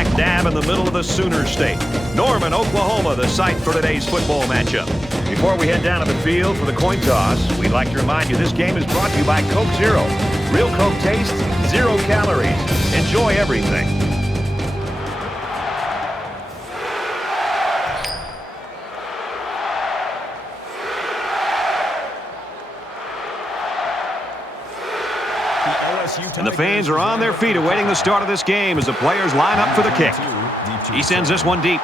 smack dab in the middle of the Sooner State. Norman, Oklahoma, the site for today's football matchup. Before we head down to the field for the coin toss, we'd like to remind you this game is brought to you by Coke Zero. Real Coke taste, 0 calories. Enjoy everything. And the fans are on their feet awaiting the start of this game as the players line up for the kick. He sends this one deep.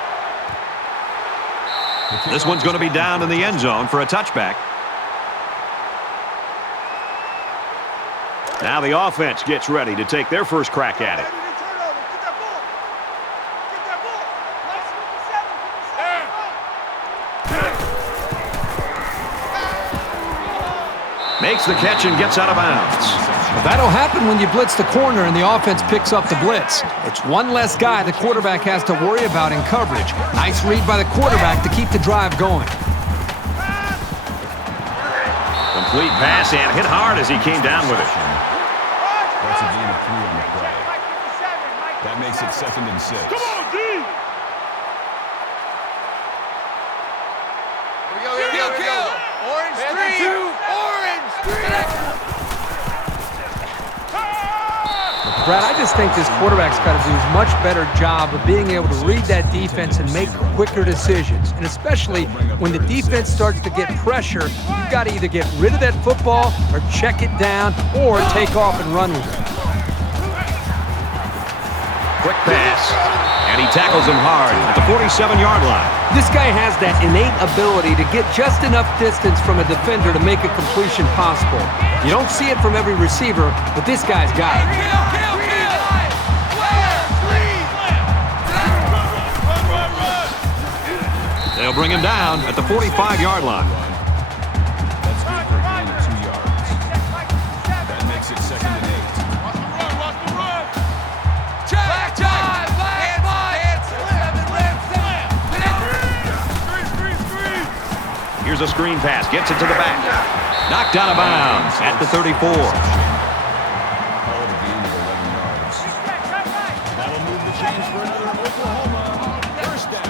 This one's going to be down in the end zone for a touchback. Now the offense gets ready to take their first crack at it. Makes the catch and gets out of bounds. Well, that'll happen when you blitz the corner and the offense picks up the blitz. It's one less guy the quarterback has to worry about in coverage. Nice read by the quarterback to keep the drive going. Complete pass and hit hard as he came down with it. That's a gain of 3 on the play. That makes it 2nd and 6. Come on, D! Here we go. Orange 3. Orange 3. Brad, I just think this quarterback's got to do a much better job of being able to read that defense and make quicker decisions. And especially when the defense starts to get pressure, you've got to either get rid of that football or check it down or take off and run with it. Quick pass, and he tackles him hard at the 47-yard line. This guy has that innate ability to get just enough distance from a defender to make a completion possible. You don't see it from every receiver, but this guy's got it. They'll bring him down at the 45-yard line. That's good for a gain of 2 yards. That makes it 2nd and 8. Check. Here's a screen pass. Gets it to the back. Knocked out of bounds at the 34. Call it a gain of 11 yards. That'll move the chains for another Oklahoma first down.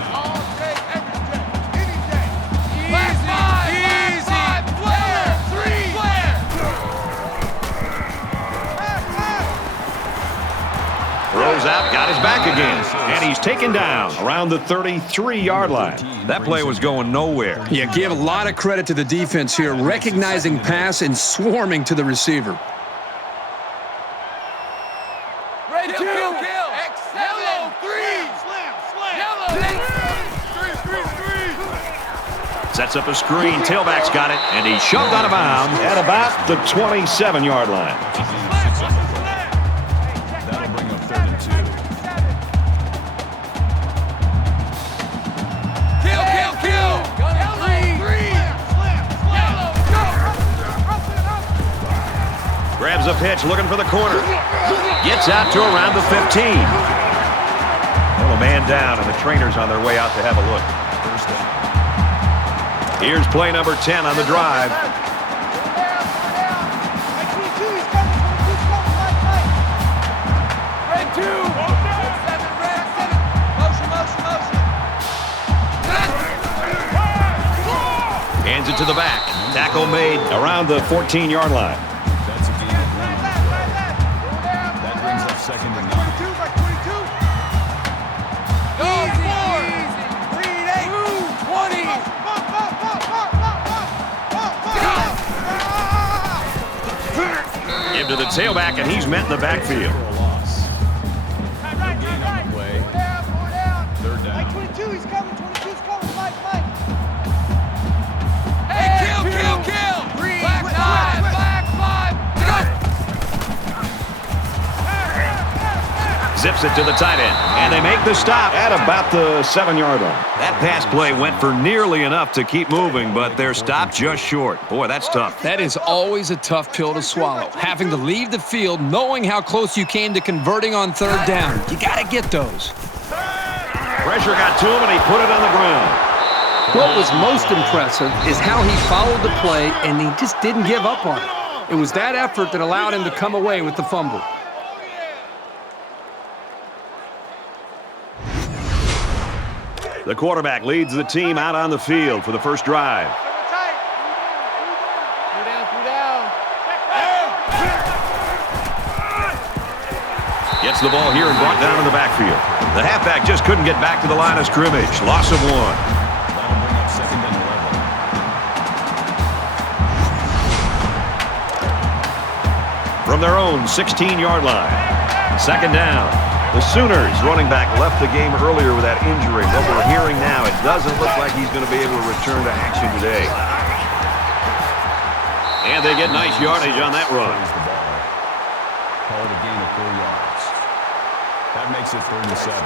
Throws out, got his back again, and he's taken down around the 33-yard line. That play was going nowhere. Yeah, give a lot of credit to the defense here, recognizing pass and swarming to the receiver. Red 2. Yellow 3. Yellow 3. Sets up a screen. Tailback's got it, and he's shoved out of bounds at about the 27-yard line. That'll bring up 3rd and 2. Kill. Yellow 3. Grabs a pitch, looking for the corner. Gets out to around the 15. Well, a man down, and the trainers on their way out to have a look. First down. Here's play number 10 on the drive. Red 2. Motion. Hands it to the back. Tackle made around the 14-yard line. That's a gain of 1 on the play. That brings up 2nd and 9. Give to the tailback, and he's met in the backfield. For a loss. No gain on the play. 3rd down. 22, he's coming, 22's coming, Mike. Hey, kill. Black 5. Zips it to the tight end, and they make the stop at about the 7-yard line. That pass play went for nearly enough to keep moving, but they're stopped just short. Boy, that's tough. That is always a tough pill to swallow, having to leave the field knowing how close you came to converting on 3rd down. You got to get those. Pressure got to him, and he put it on the ground. What was most impressive is how he followed the play, and he just didn't give up on it. It was that effort that allowed him to come away with the fumble. The quarterback leads the team out on the field for the first drive. Gets the ball here and brought down in the backfield. The halfback just couldn't get back to the line of scrimmage. Loss of 1. That'll bring up 2nd and 11. From their own 16-yard line. 2nd down. The Sooners running back left the game earlier with that injury. What we're hearing now, it doesn't look like he's going to be able to return to action today. And they get nice yardage on that run. Called a gain of 4 yards. That makes it 3rd and 7.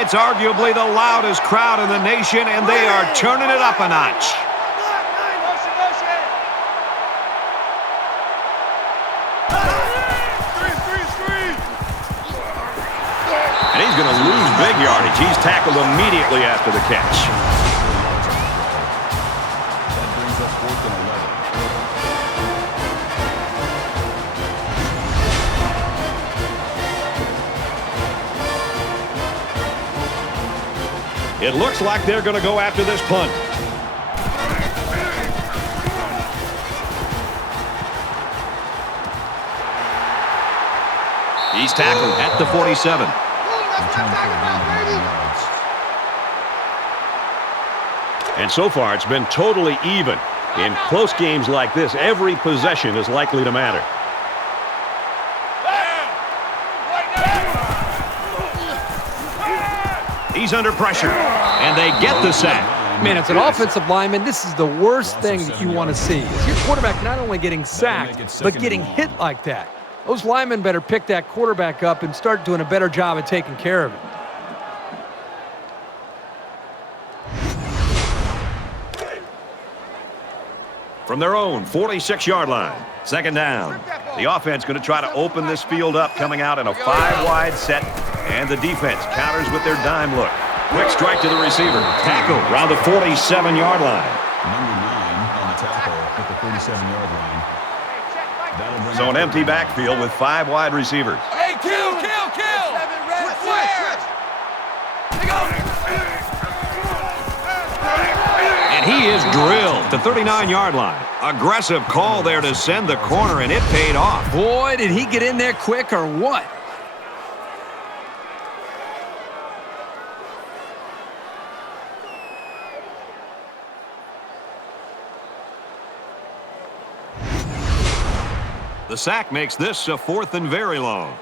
It's arguably the loudest crowd in the nation, and they are turning it up a notch. And he's going to lose big yardage. He's tackled immediately after the catch. That brings up 4th and 11. It looks like they're going to go after this punt. He's tackled at the 47. And so far, it's been totally even. In close games like this, every possession is likely to matter. He's under pressure, and they get the sack. Man, as an offensive lineman, this is the worst thing that you want to see. Is your quarterback not only getting sacked, but getting hit like that. Those linemen better pick that quarterback up and start doing a better job of taking care of it. From their own 46-yard line, 2nd down. The offense going to try to open this field up, coming out in a 5-wide set, and the defense counters with their dime look. Quick strike to the receiver. Tackle around the 47-yard line. Number 9 on the tackle at the 47-yard line. So an empty backfield with 5 wide receivers. Hey, kill! And he is drilled to 39-yard line. Aggressive call there to send the corner, and it paid off. Boy, did he get in there quick or what? The sack makes this a 4th and very long.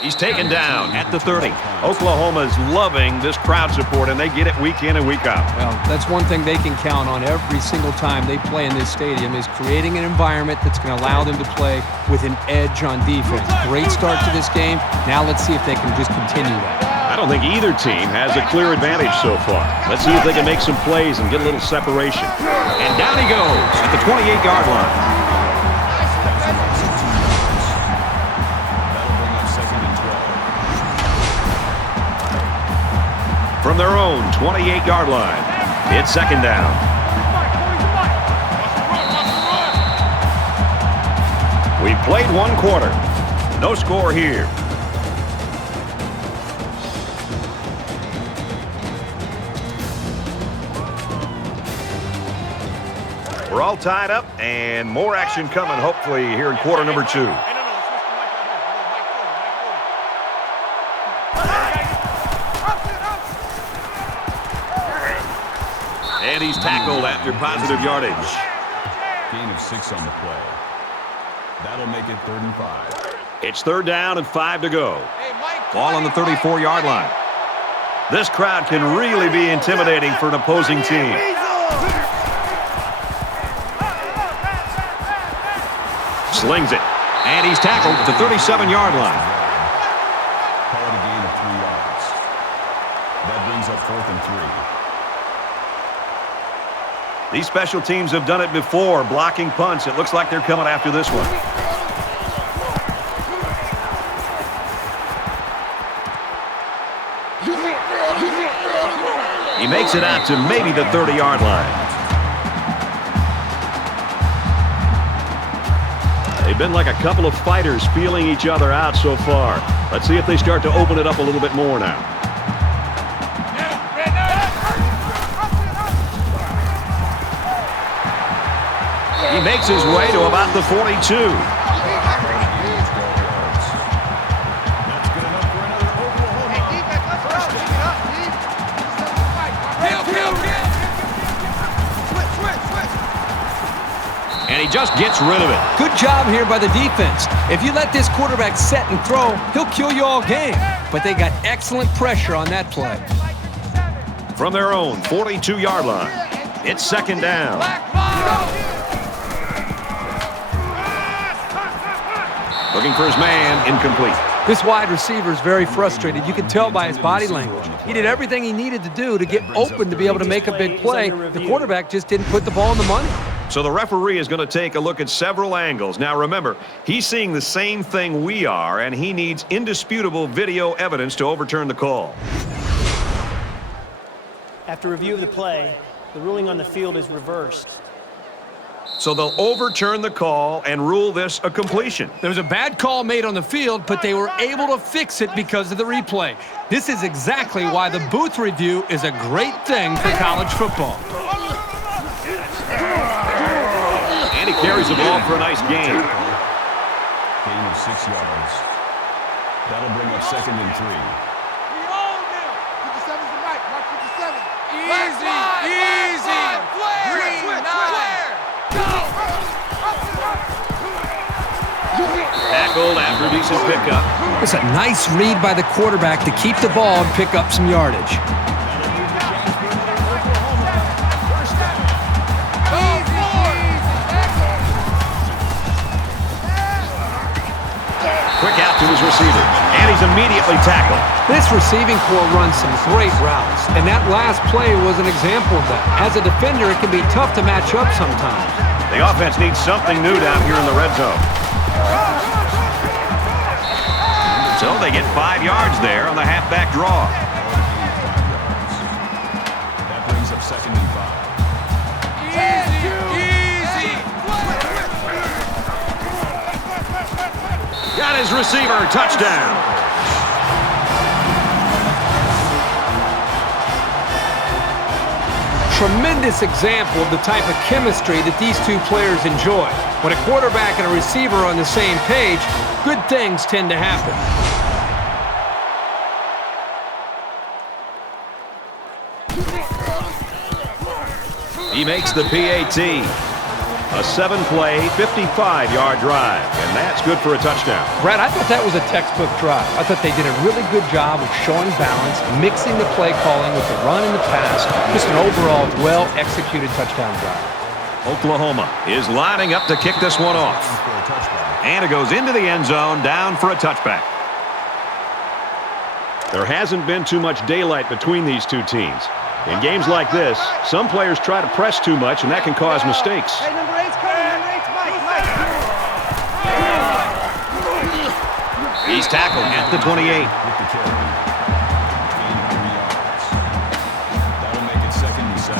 He's taken down at the 30. Oklahoma's loving this crowd support, and they get it week in and week out. Well, that's one thing they can count on every single time they play in this stadium is creating an environment that's going to allow them to play with an edge on defense. Great start to this game. Now let's see if they can just continue that. I don't think either team has a clear advantage so far. Let's see if they can make some plays and get a little separation. And down he goes at the 28-yard line. From their own 28-yard line, it's 2nd down. We've played 1 quarter. No score here. We're all tied up, and more action coming, hopefully, here in quarter number 2. And he's tackled after positive yardage. Gain of 6 on the play. That'll make it 3rd and 5. It's 3rd down and 5 to go. Ball on the 34-yard line. This crowd can really be intimidating for an opposing team. Slings it. And he's tackled at the 37-yard line. Call it a gain of 3 yards. That brings up 4th and 3. These special teams have done it before, blocking punts. It looks like they're coming after this one. He makes it out to maybe the 30-yard line. They've been like a couple of fighters feeling each other out so far. Let's see if they start to open it up a little bit more now. He makes his way to about the 42. And he just gets rid of it. Good job here by the defense. If you let this quarterback set and throw, he'll kill you all game. But they got excellent pressure on that play. From their own 42-yard line, it's second down. Looking for his man, incomplete. This wide receiver is very frustrated. You can tell by his body language. He did everything he needed to do to get open to be able to make a big play. The quarterback just didn't put the ball in the money. So the referee is going to take a look at several angles. Now remember, he's seeing the same thing we are, and he needs indisputable video evidence to overturn the call. After review of the play, the ruling on the field is reversed. So they'll overturn the call and rule this a completion. There was a bad call made on the field, but they were able to fix it because of the replay. This is exactly why the booth review is a great thing for college football. And he carries the ball for a nice gain. Gain of 6 yards. That'll bring up second and 3. Easy. Green 9. Tackled after a decent pickup. It's a nice read by the quarterback to keep the ball and pick up some yardage. Quick out to his receiver, and he's immediately tackled. This receiving core runs some great routes, and that last play was an example of that. As a defender, it can be tough to match up sometimes. The offense needs something new down here in the red zone. So they get 5 yards there on the halfback draw. That brings up second and 5. Got his receiver, touchdown. Tremendous example of the type of chemistry that these two players enjoy. When a quarterback and a receiver are on the same page, good things tend to happen. He makes the PAT. A 7-play, 55-yard drive, and that's good for a touchdown. Brad, I thought that was a textbook drive. I thought they did a really good job of showing balance, mixing the play calling with the run and the pass. Just an overall well-executed touchdown drive. Oklahoma is lining up to kick this one off. And it goes into the end zone, down for a touchback. There hasn't been too much daylight between these two teams. In games like this, some players try to press too much, and that can cause mistakes. Hey, number 8's coming. Number 8's Mike. He's tackled at the 28. With the carry. Gain of 3 yards. That'll make it second and 7.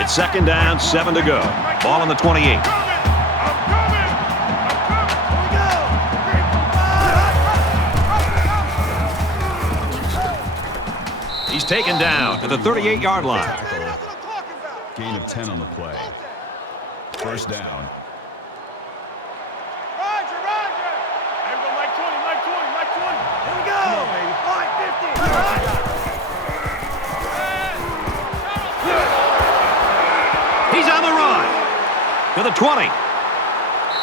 It's second down, 7 to go. Ball on the 28. He's taken down to the 38-yard line. Gain of 10 on the play. First down. Roger. Everyone, Mike 20. Here we go. Mike 50. He's on the run to the 20.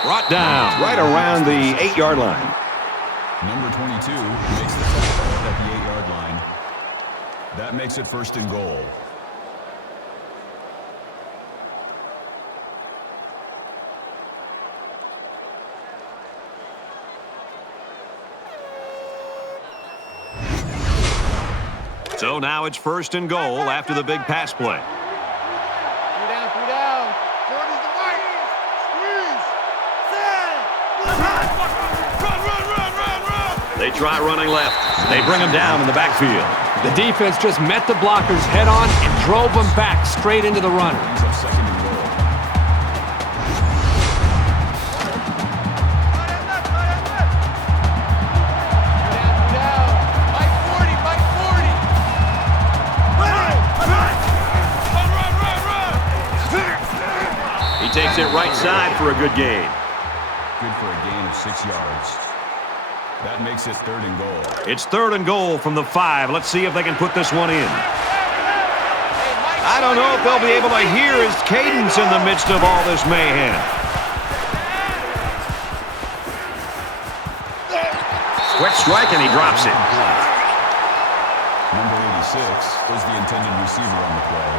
Brought down right around the 8-yard line. Number 22 makes the tackle at the 8-yard line. That makes it first and goal. So now it's first and goal after the big pass play. 3 down. Jordan's the right. Squeeze. Set. Run. They try running left. They bring him down in the backfield. The defense just met the blockers head on and drove them back straight into the runner. Brings up second and goal. Mike 40, Mike 40. He takes it right side for a good gain. Good for a gain of 6 yards. That makes it third and goal. It's third and goal from the 5. Let's see if they can put this one in. I don't know if they'll be able to hear his cadence in the midst of all this mayhem. Quick strike, and he drops it. Number 86 is the intended receiver on the play.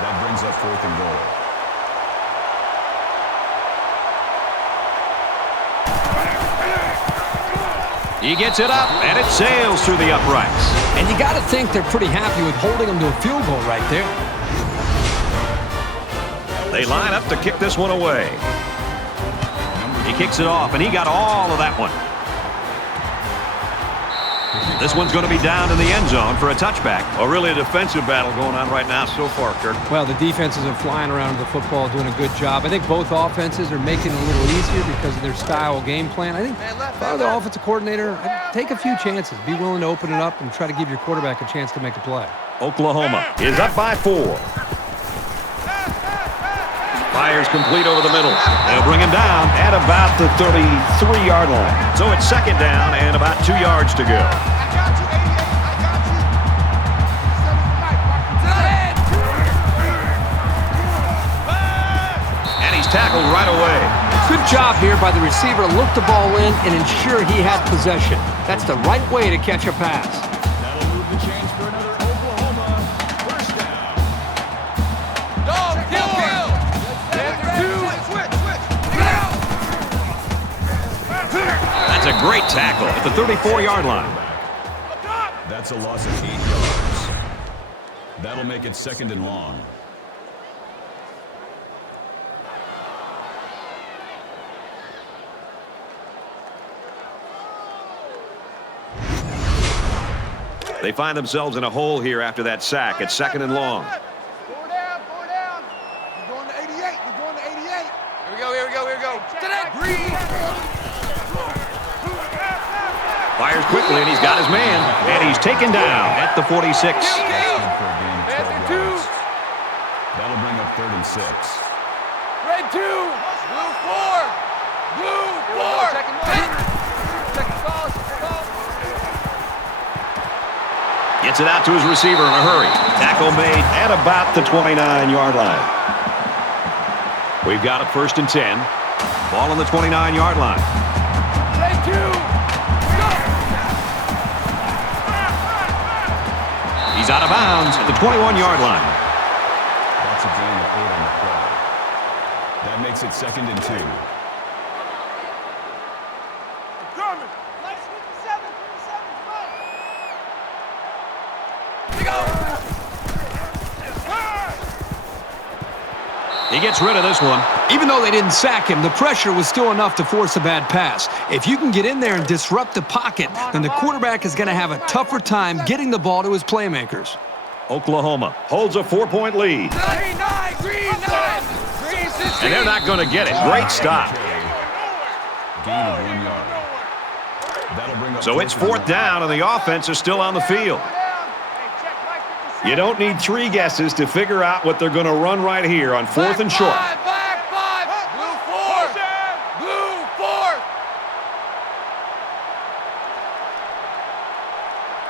That brings up fourth and goal. He gets it up, and it sails through the uprights. And you got to think they're pretty happy with holding them to a field goal right there. They line up to kick this one away. He kicks it off, and he got all of that one. This one's going to be down in the end zone for a touchback. Oh, really a defensive battle going on right now so far, Kirk. Well, the defenses are flying around the football, doing a good job. I think both offenses are making it a little easier because of their style game plan. I think if I were the offensive coordinator, I'd take a few chances. Be willing to open it up and try to give your quarterback a chance to make a play. Oklahoma is up by 4. Fires complete over the middle. They'll bring him down at about the 33-yard line. So it's second down and about 2 yards to go. And he's tackled right away. Good job here by the receiver to look the ball in and ensure he had possession. That's the right way to catch a pass. That'll move the chains for another Oklahoma first down. Dog, kill. That's a great tackle at the 34-yard line. That's a loss of 8 yards. That'll make it second and long. They find themselves in a hole here after that sack. It's second and long. 4 down. You're going to 88. You're going to 88. Here we go. To that green. Fires quickly, and he's got his man. And he's taken down at the 46. For a gain of 12 yards. That'll bring up third and 6. Red 2. Blue 4. Blue 4. Second ball. Gets it out to his receiver in a hurry. Tackle made at about the 29-yard line. We've got a first and 10. Ball on the 29-yard line. Red 2. Go. He's out of bounds at the 21-yard line. That's a gain of 8 on the play. That makes it second and 2. He gets rid of this one. Even though they didn't sack him, the pressure was still enough to force a bad pass. If you can get in there and disrupt the pocket, then the quarterback is going to have a tougher time getting the ball to his playmakers. Oklahoma holds a 4-point lead. Green 9. And they're not going to get it. Great stop. Gain of 1 yard. That'll bring up So it's fourth down, and the offense is still on the field. You don't need 3 guesses to figure out what they're going to run right here on 4th and short. Back 5. Blue 4. Blue 4.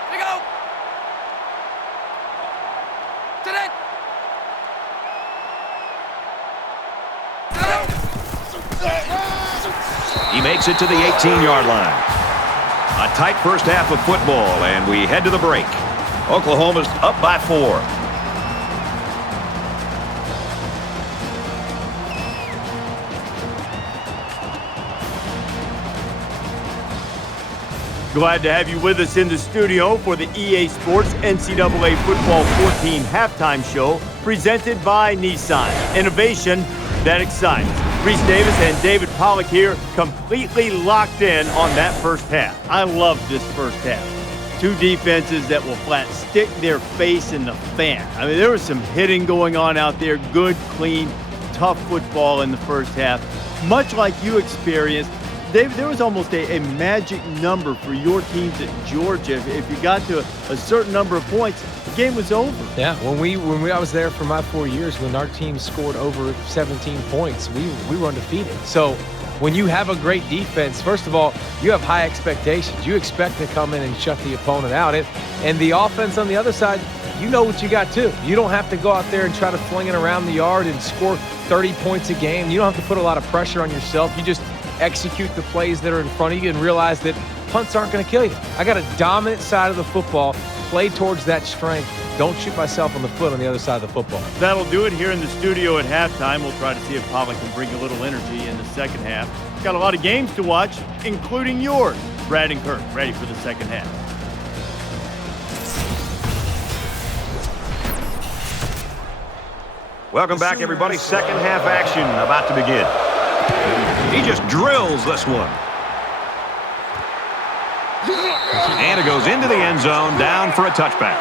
Here we go. To that. He makes it to the 18-yard line. A tight first half of football, and we head to the break. Oklahoma's up by 4. Glad to have you with us in the studio for the EA Sports NCAA Football 14 halftime show presented by Nissan. Innovation that excites. Reese Davis and David Pollack here, completely locked in on that first half. I love this first half. Two defenses that will flat stick their face in the fan. I mean, there was some hitting going on out there. Good, clean, tough football in the first half. Much like you experienced, David, there was almost a magic number for your teams at Georgia. If you got to a certain number of points, the game was over. Yeah, when I was there for my 4 years, when our team scored over 17 points, we were undefeated. So when you have a great defense, first of all, you have high expectations. You expect to come in and shut the opponent out. And the offense on the other side, you know what you got too. You don't have to go out there and try to fling it around the yard and score 30 points a game. You don't have to put a lot of pressure on yourself. You just execute the plays that are in front of you and realize that punts aren't going to kill you. I got a dominant side of the football. Play towards that strength. Don't shoot myself on the foot on the other side of the football. That'll do it here in the studio at halftime. We'll try to see if Pollack can bring a little energy in the second half. Got a lot of games to watch, including yours. Brad and Kirk ready for the second half. Welcome back, everybody. Second half action about to begin. He just drills this one. And it goes into the end zone, down for a touchback.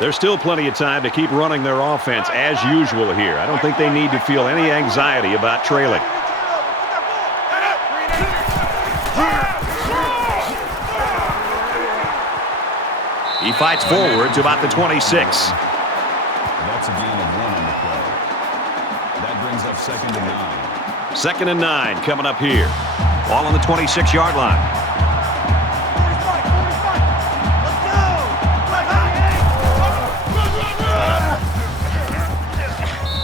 There's still plenty of time to keep running their offense as usual here. I don't think they need to feel any anxiety about trailing. He fights forward to about the 26. That's a gain of 1 on the play. That brings up 2nd and 9. 2nd and 9 coming up here. Ball on the 26-yard line.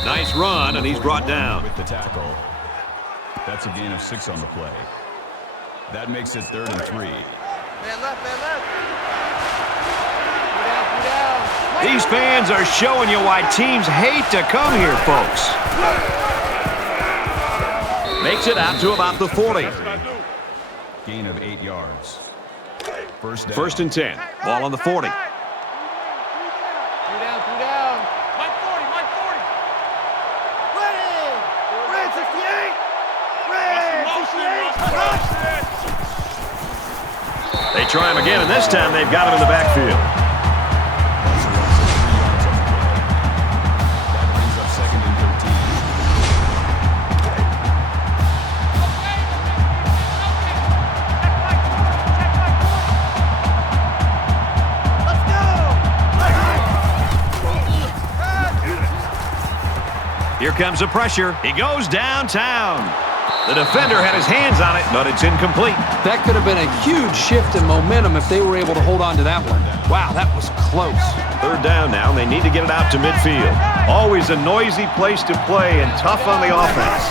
Nice run, and he's brought down. With the tackle. That's a gain of 6 on the play. That makes it 3rd and 3. Man left, man left. These fans are showing you why teams hate to come here, folks. Makes it out to about the 40. Gain of 8 yards. First down. 1st and 10. Ball on the 40. 3 down. Mike 40, Mike 40. Red 68. Red 68. They try him again, and this time they've got him in the backfield. Here comes the pressure. He goes downtown. The defender had his hands on it, but it's incomplete. That could have been a huge shift in momentum if they were able to hold on to that one. Wow, that was close. 3rd down now, and they need to get it out to midfield. Always a noisy place to play and tough on the offense.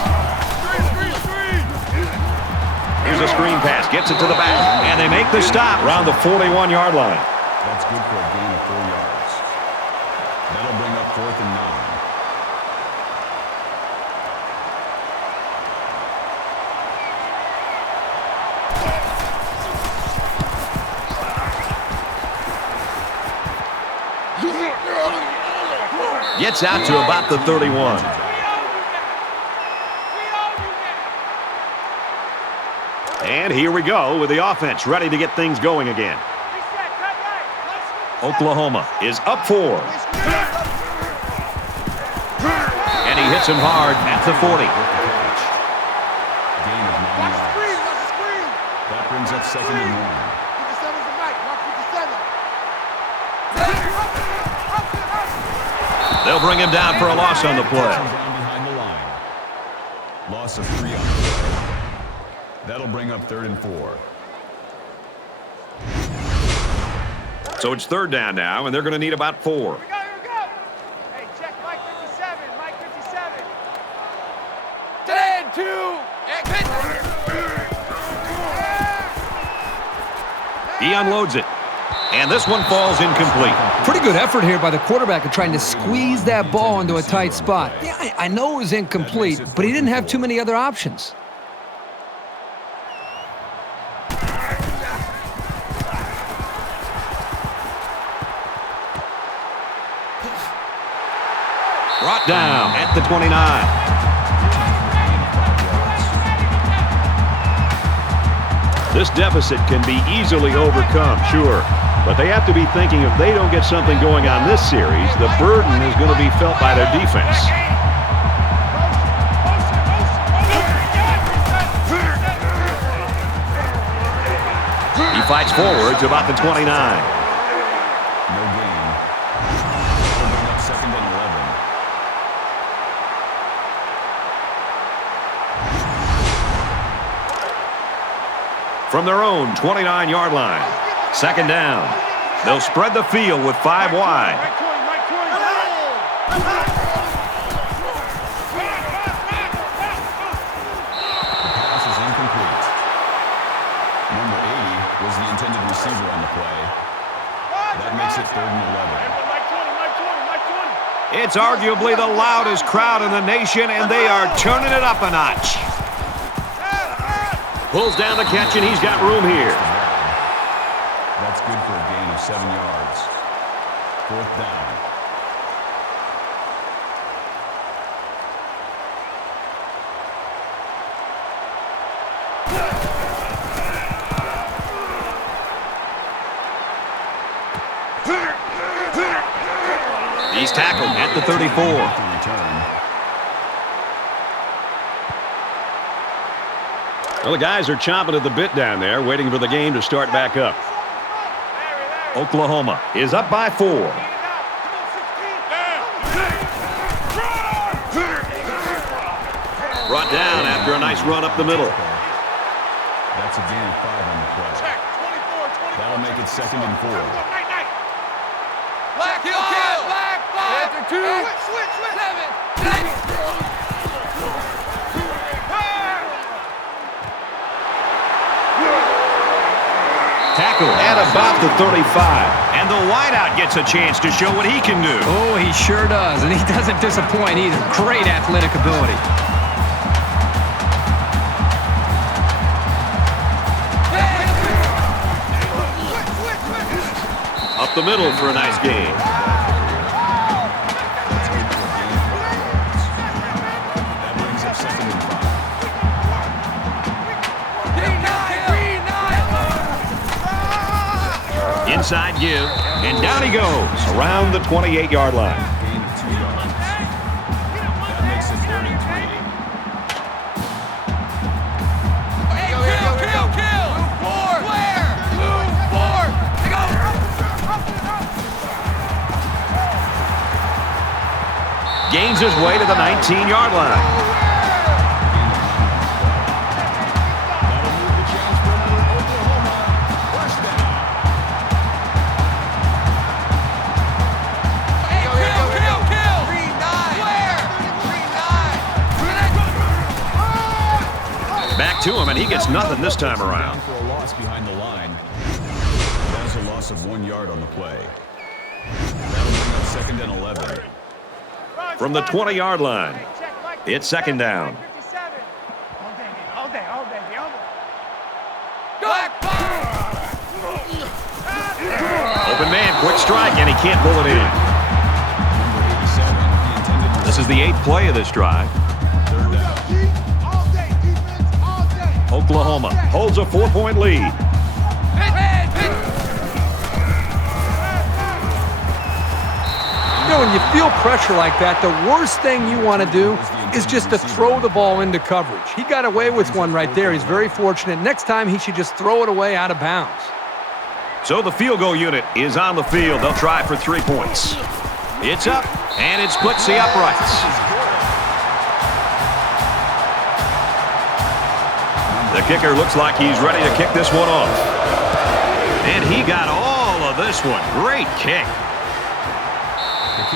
Here's a screen pass, gets it to the back, and they make the stop around the 41-yard line. That's good for a gain of 4 yards. That'll bring up 4th and 9. Gets out to about the 31. And here we go with the offense ready to get things going again. Oklahoma is up 4. And he hits him hard at the 40. Gain of 9 yards. That brings up 2nd and 1. They'll bring him down for a loss on the play. Down behind the line. Loss of 3 on the play. That'll bring up 3rd and 4. So it's 3rd down now, and they're going to need about 4. Here we go. Hey, check Mike 57. Mike 57. 10, 2, and He unloads it. And this one falls incomplete. Pretty good effort here by the quarterback of trying to squeeze that ball into a tight spot. Yeah, I know it was incomplete, but he didn't have too many other options. Brought brought down at the 29. This deficit can be easily overcome, sure. But they have to be thinking if they don't get something going on this series, the burden is going to be felt by their defense. He fights forward to about the 29. No gain. Second and 11. From their own 29-yard line. Second down. They'll spread the field with 5 wide. Pass is incomplete. Number 80 was the intended receiver on the play. That makes it 3rd and 11. It's arguably the loudest crowd in the nation, and they are turning it up a notch. Pulls down the catch, and he's got room here. That's good for a gain of 7 yards. 4th down. He's tackled at the 34. Well, the guys are chomping at the bit down there, waiting for the game to start back up. Oklahoma is up by 4. Brought down after a nice run up the middle. That's a gain of 5 on the play. That'll make it 2nd and 4. Black, kill, kill. Black, after 2. Switch, 7. Tackle at about the 35. And the wideout gets a chance to show what he can do. Oh, he sure does, and he doesn't disappoint either. Great athletic ability. Up the middle for a nice game. That brings up 2nd and 5. Inside give, and down he goes around the 28-yard line. Gain of 2 yards. That makes it 3rd and 3. Gains his way to the 19-yard line. Back to him, and he gets nothing this time around. For a loss behind the line. That is a loss of 1 yard on the play. That'll bring up 2nd and 11. From the 20-yard line, it's 2nd down. All day. Open man, quick strike, and he can't pull it in. Number 87, the intended This is the 8th play of this drive. 3rd down. Oklahoma holds a 4-point lead. You know, when you feel pressure like that, the worst thing you want to do is just to throw the ball into coverage. He got away with one right there. He's very fortunate. Next time, he should just throw it away out of bounds. So the field goal unit is on the field. They'll try for 3 points. It's up, and it splits the uprights. The kicker looks like he's ready to kick this one off. And he got all of this one. Great kick.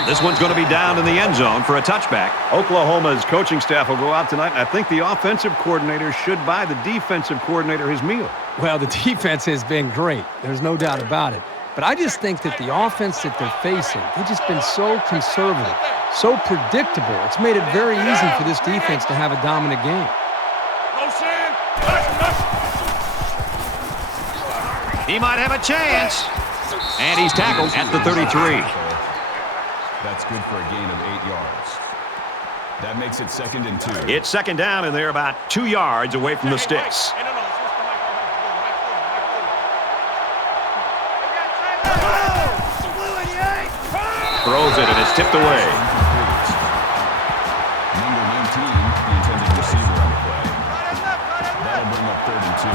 This one's going to be down in the end zone for a touchback. Oklahoma's coaching staff will go out tonight, and I think the offensive coordinator should buy the defensive coordinator his meal. Well, the defense has been great. There's no doubt about it. But I just think that the offense that they're facing, they've just been so conservative, so predictable. It's made it very easy for this defense to have a dominant game. He might have a chance. And he's tackled at the 33. That's good for a gain of 8 yards. That makes it 2nd and 2. It's 2nd down, and they're about 2 yards away from the sticks. Throws it, and it's tipped away. Number 19, the intended receiver on the play. That'll bring up 3rd and 2.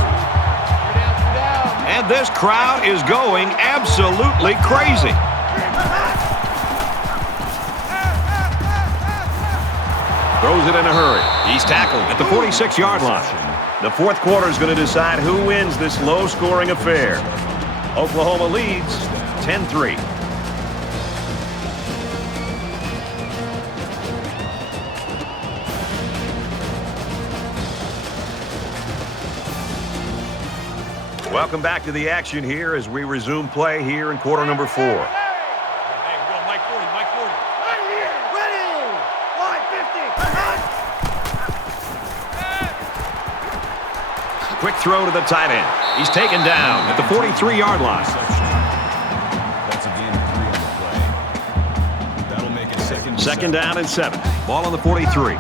And this crowd is going absolutely crazy. Throws it in a hurry. He's tackled at the 46-yard line. The fourth quarter is going to decide who wins this low-scoring affair. Oklahoma leads 10-3. Welcome back to the action here as we resume play here in quarter number 4. Hey, go, Mike 40, Mike 40. Right here. Ready. Line 50. Quick throw to the tight end. He's taken down at the 43-yard line. That's a gain of 3 on the play. That'll make it 2nd down and 7. Ball on the 43.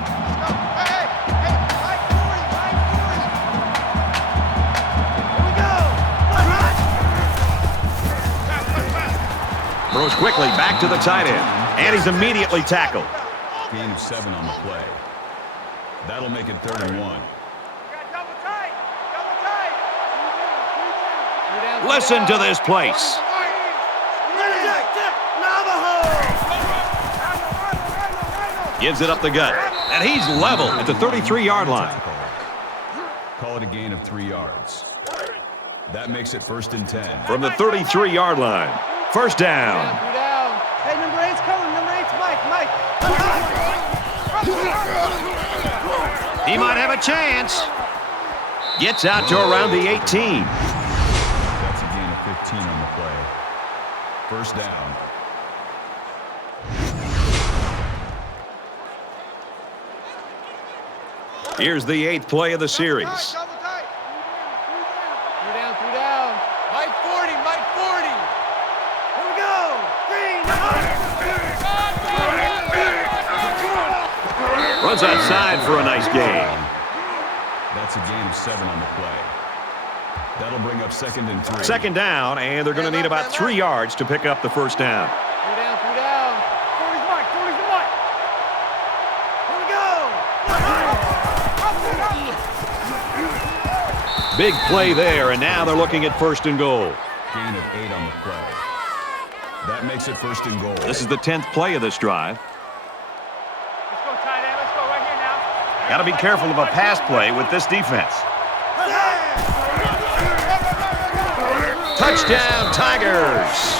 Throws quickly back to the tight end, and he's immediately tackled. Gain of 7 on the play. That'll make it 3rd and 1. Listen to this place. Gives it up the gut, and he's level at the 33-yard line. Call it a gain of 3 yards. That makes it 1st and 10. From the 33-yard line, 1st down. Hey, number 8's coming. Number 8's Mike. He might have a chance. Gets out to around the 18. That's a gain of 15 on the play. 1st down. Here's the 8th play of the series. Three down. Mike 40, Mike 40. Here we go. Runs outside for a nice gain. That's a gain of 7 on the play. That'll bring up 2nd and 3. 2nd down, and they're going to need about 3 yards to pick up the 1st down. Three down. 40's Mike. Here we go. Big play there, and now they're looking at 1st and goal. Gain of 8 on the play. That makes it 1st and goal. This is the 10th play of this drive. Let's go, tight end. Let's go right here now. Got to be careful of a pass play with this defense. Touchdown, Tigers!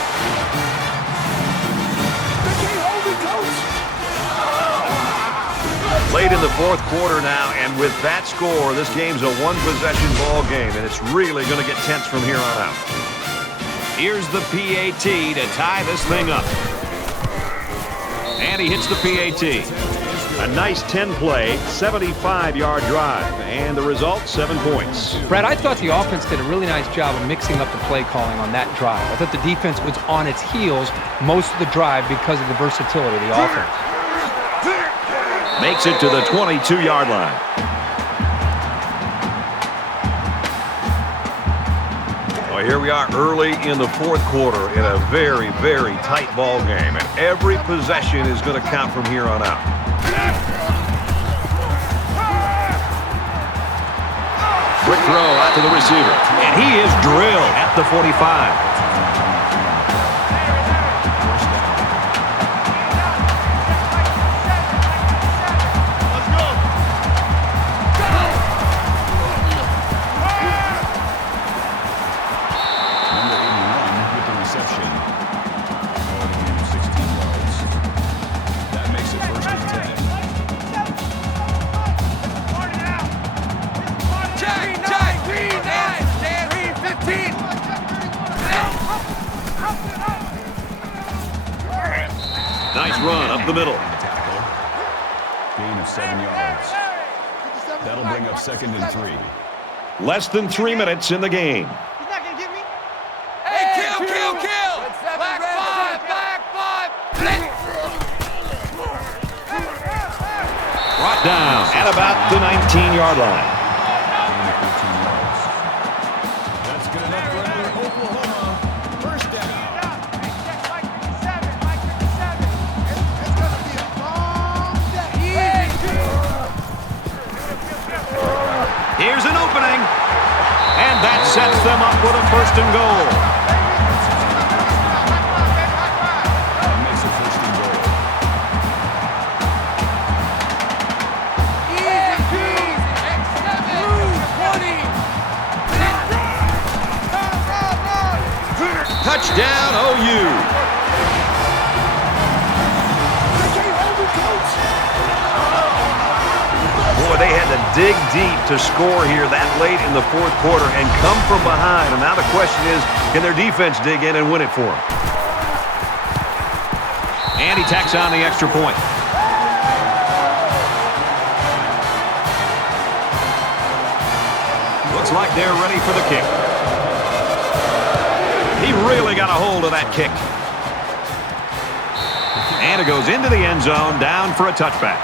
Late in the fourth quarter now, and with that score, this game's a one-possession ball game, and it's really going to get tense from here on out. Here's the PAT to tie this thing up. And he hits the PAT. A nice 10-play, 75-yard drive, and the result, 7 points. Brad, I thought the offense did a really nice job of mixing up the play calling on that drive. I thought the defense was on its heels most of the drive because of the versatility of the offense. Makes it to the 22-yard line. Well, here we are early in the fourth quarter in a very, very tight ball game, and every possession is going to count from here on out. Quick throw out to the receiver, and he is drilled at the 45. Nice run up the middle. Gain of 7 yards. That'll bring up 2nd and 3. Less than 3 minutes in the game. He's not going to get me. Hey, kill. Back five. down at about the 19-yard line. That's good enough for another Oklahoma first down. It's going to be a long day. Here's an opening. And that sets them up with a first and goal. That makes it first and goal. Touchdown, OU. Boy, they had to dig deep to score here that late in the fourth quarter and come from behind. And now the question is, can their defense dig in and win it for them? And he tacks on the extra point. Looks like they're ready for the kick. He really got a hold of that kick. And it goes into the end zone, down for a touchback.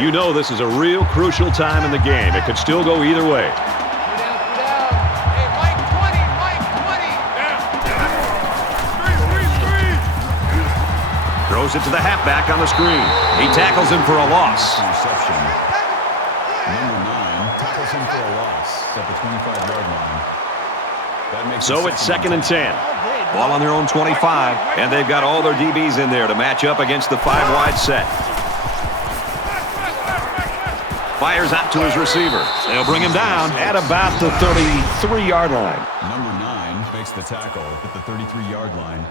You know this is a real crucial time in the game. It could still go either way. Hey, Mike 20, Mike 20. Throws it to the halfback on the screen. He tackles him for a loss. Reception. Number 9 tackles him for a loss at the 25-yard line. That makes So it's 2nd and 10. Ball on their own 25, and they've got all their DBs in there to match up against the 5-wide set. Fires out to his receiver. They'll bring him down at about the 33-yard line. Number 9 makes the tackle at the 33-yard line.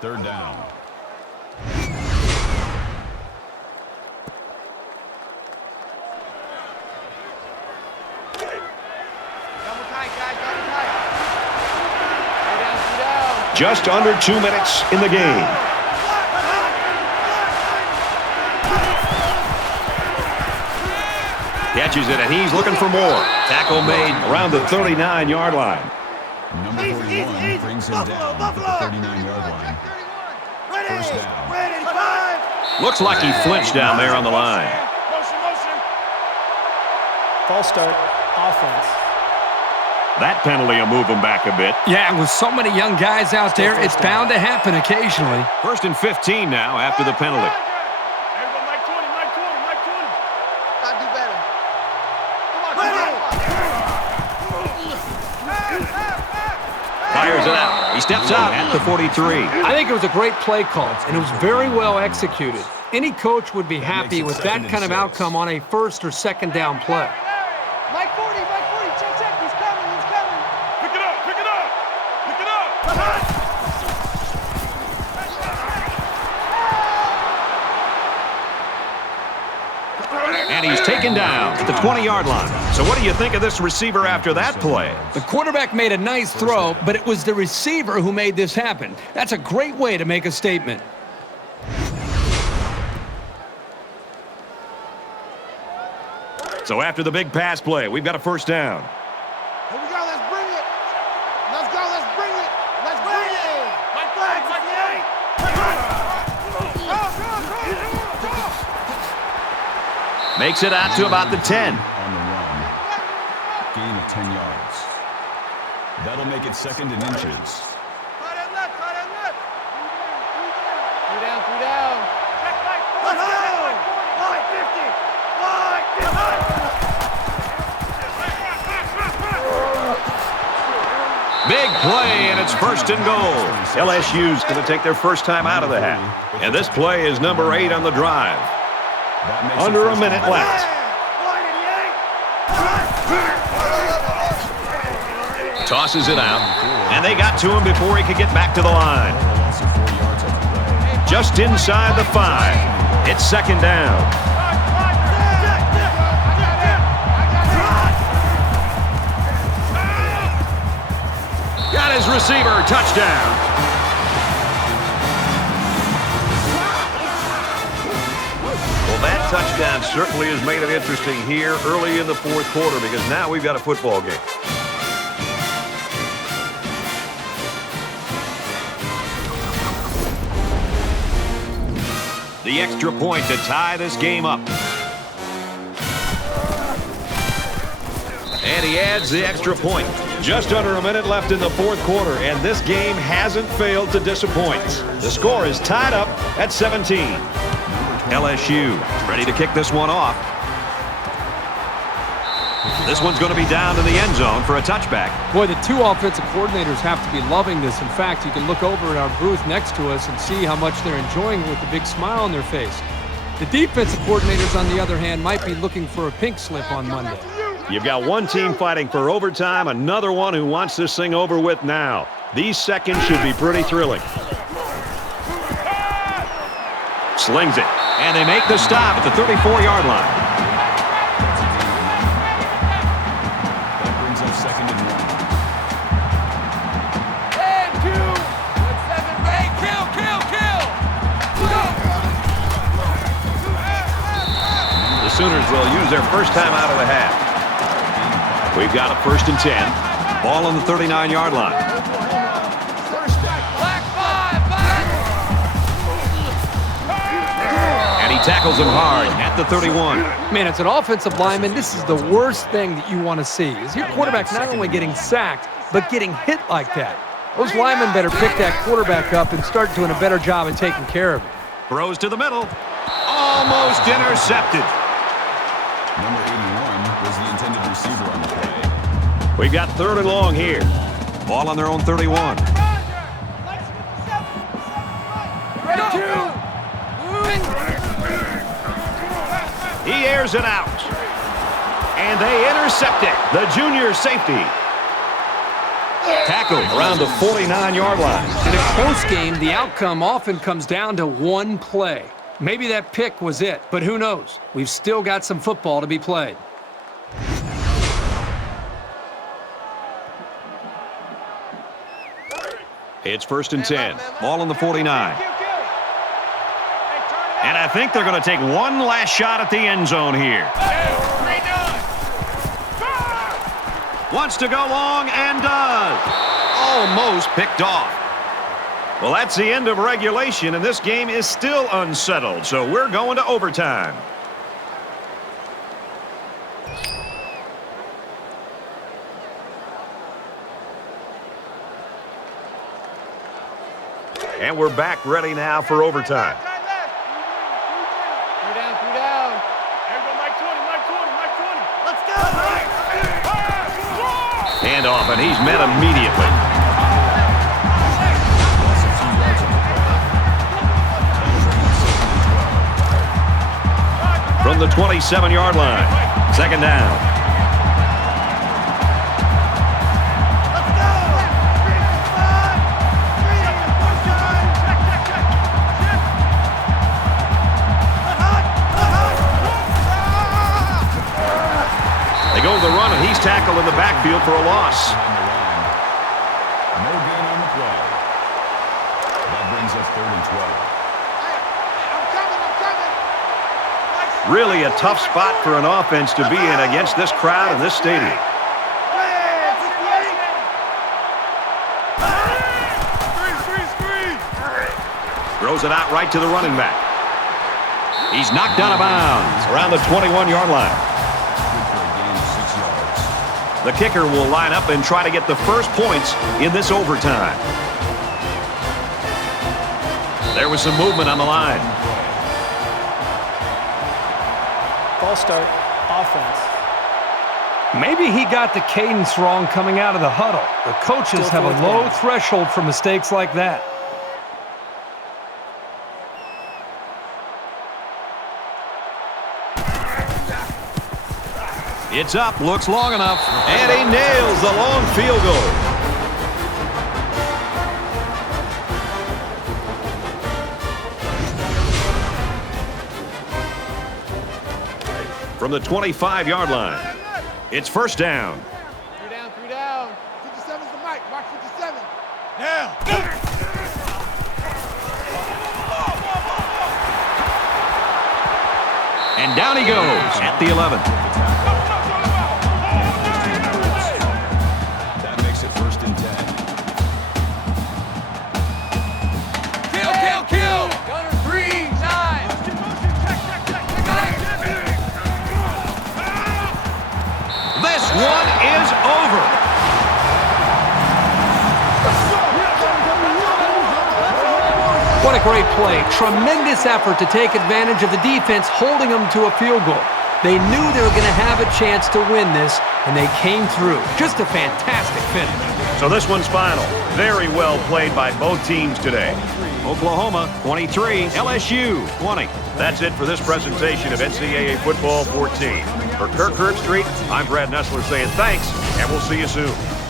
Third down. Double tight, guys, double tight. Stay down. Just under 2 minutes in the game. Catches it, and he's looking for more. Tackle made around the 39-yard line. Number 41 brings him down at the 39-yard line. First down. Looks like he flinched down there on the line. False start, offense. That penalty will move him back a bit. Yeah, with so many young guys out there, it's bound to happen occasionally. 1st and 15 now after the penalty. Gotta do better. Fires it out. He steps out at the 43. I think it was a great play call, and it was very well executed. Any coach would be happy with that kind of outcome on a 1st or 2nd down play. Mike 40, check, he's coming. Pick it up. And he's taken down at the 20-yard line. So what do you think of this receiver after that play? The quarterback made a nice throw, but it was the receiver who made this happen. That's a great way to make a statement. So after the big pass play, we've got a first down. Here we go, let's bring it. Let's bring it. My flag, Mike 8. Makes it out to about the 10. On the run. Gain of 10 yards. That'll make it 2nd and inches. Cut and left. 3 down. Let's go. Line 50. Big play, and it's 1st and goal. LSU's going to take their first time out of the hat. And this play is number 8 on the drive. Under a minute left. Tosses it out, and they got to him before he could get back to the line. Just inside the 5. It's 2nd down. Got his receiver, touchdown. Well, that touchdown certainly has made it interesting here early in the fourth quarter because now we've got a football game. The extra point to tie this game up. And he adds the extra point. Just under a minute left in the fourth quarter, and this game hasn't failed to disappoint. The score is tied up at 17. LSU ready to kick this one off. This one's going to be down to the end zone for a touchback. Boy, the two offensive coordinators have to be loving this. In fact, you can look over at our booth next to us and see how much they're enjoying it with a big smile on their face. The defensive coordinators, on the other hand, might be looking for a pink slip on Monday. You've got one team fighting for overtime, another one who wants this thing over with now. These seconds should be pretty thrilling. Slings it, and they make the stop at the 34-yard line. That brings up 2nd and 1. And 2. 7, Ray. Kill, kill, kill. The Sooners will use their first time out of the half. We've got a 1st and 10. Ball on the 39-yard line. And he tackles him hard at the 31. Man, as an offensive lineman, this is the worst thing that you want to see. Is your quarterback not only getting sacked, but getting hit like that? Those linemen better pick that quarterback up and start doing a better job of taking care of him. Throws to the middle. Almost intercepted. Number 81 was the intended receiver on the play. We've got 3rd and long here. Ball on their own 31. He airs it out. And they intercept it. The junior safety. Tackled around the 49-yard line. In a close game, the outcome often comes down to one play. Maybe that pick was it, but who knows? We've still got some football to be played. It's 1st and 10. Ball on the 49. And I think they're going to take one last shot at the end zone here. Wants to go long and does. Almost picked off. Well, that's the end of regulation, and this game is still unsettled, so we're going to overtime. And we're back ready now for overtime. 3 down, 3 down. There we go, Mike 20, Mike 20, Mike 20. Let's go, Mike. Hand off, and he's met immediately. From the 27-yard line, 2nd down. They go to the run, and he's tackled in the backfield for a loss. No gain on the play. That brings up 3rd and 12. Really a tough spot for an offense to be in against this crowd in this stadium. Throws it out right to the running back. He's knocked out of bounds around the 21-yard line. The kicker will line up and try to get the first points in this overtime. There was some movement on the line. False start, offense. Maybe he got the cadence wrong coming out of the huddle. The coaches have a low threshold for mistakes like that. It's up, looks long enough, and he nails the long field goal. From the 25-yard line, it's 1st down. 3 down, 3 down. 57's the mic. Mark 57. Now. And down he goes at the 11. That makes it 1st and 10. Kill, kill, kill. Gunner 3, 9. This one is over. What a great play. Tremendous effort to take advantage of the defense holding them to a field goal. They knew they were going to have a chance to win this, and they came through. Just a fantastic finish. So this one's final. Very well played by both teams today. Oklahoma 23, LSU 20. That's it for this presentation of NCAA Football 14. For Kirk Herbstreit, I'm Brad Nessler saying thanks, and we'll see you soon.